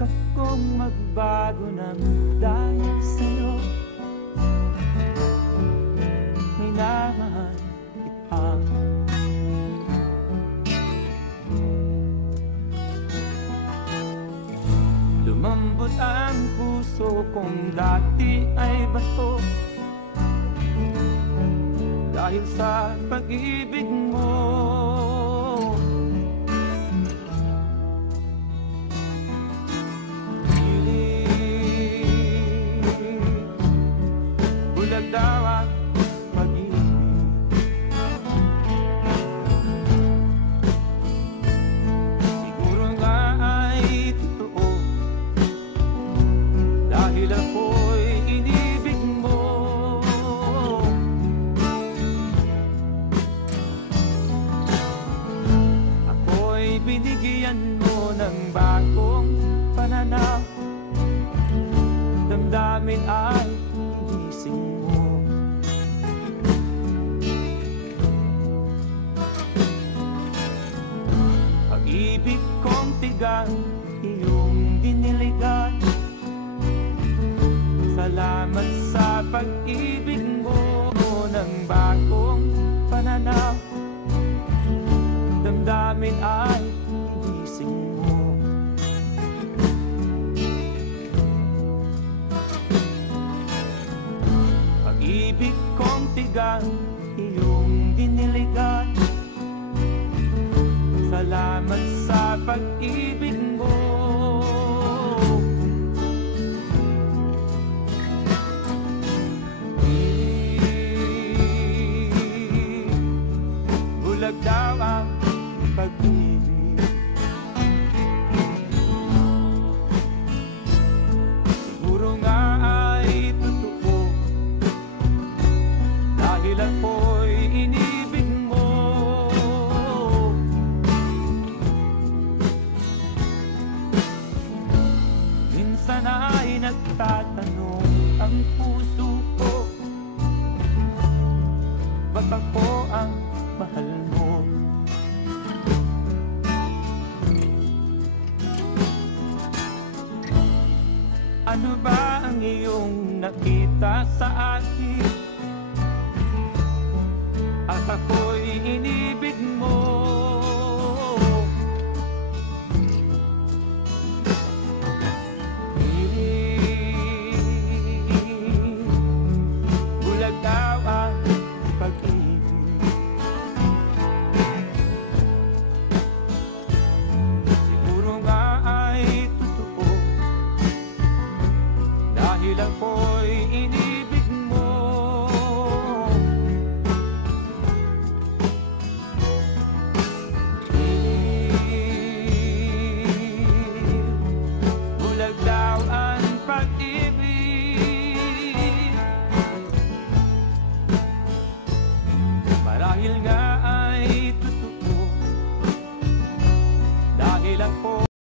Sinikap kong magbago ng dahil sa'yo. Naman ipang Lumambot ang puso kong dati ay bato. Dahil sa pag-ibig mo Ang pag-ibig Siguro nga ay totoo. Dahil ako'y inibig mo. Ako'y binigyan mo ng bagong pananaw. Damdamin ay tigang iyong diniligan Salamat sa pag-ibig mo ng bagong pananaw. Damdamin ay ginising mo. Pag-ibig kong tigang pag-ibig mo. Bulag daw ang pag-ibig ang puso ko Ba't ako ang mahal mo? Ano ba ang iyong nakita sa akin? At ako'y inibig mo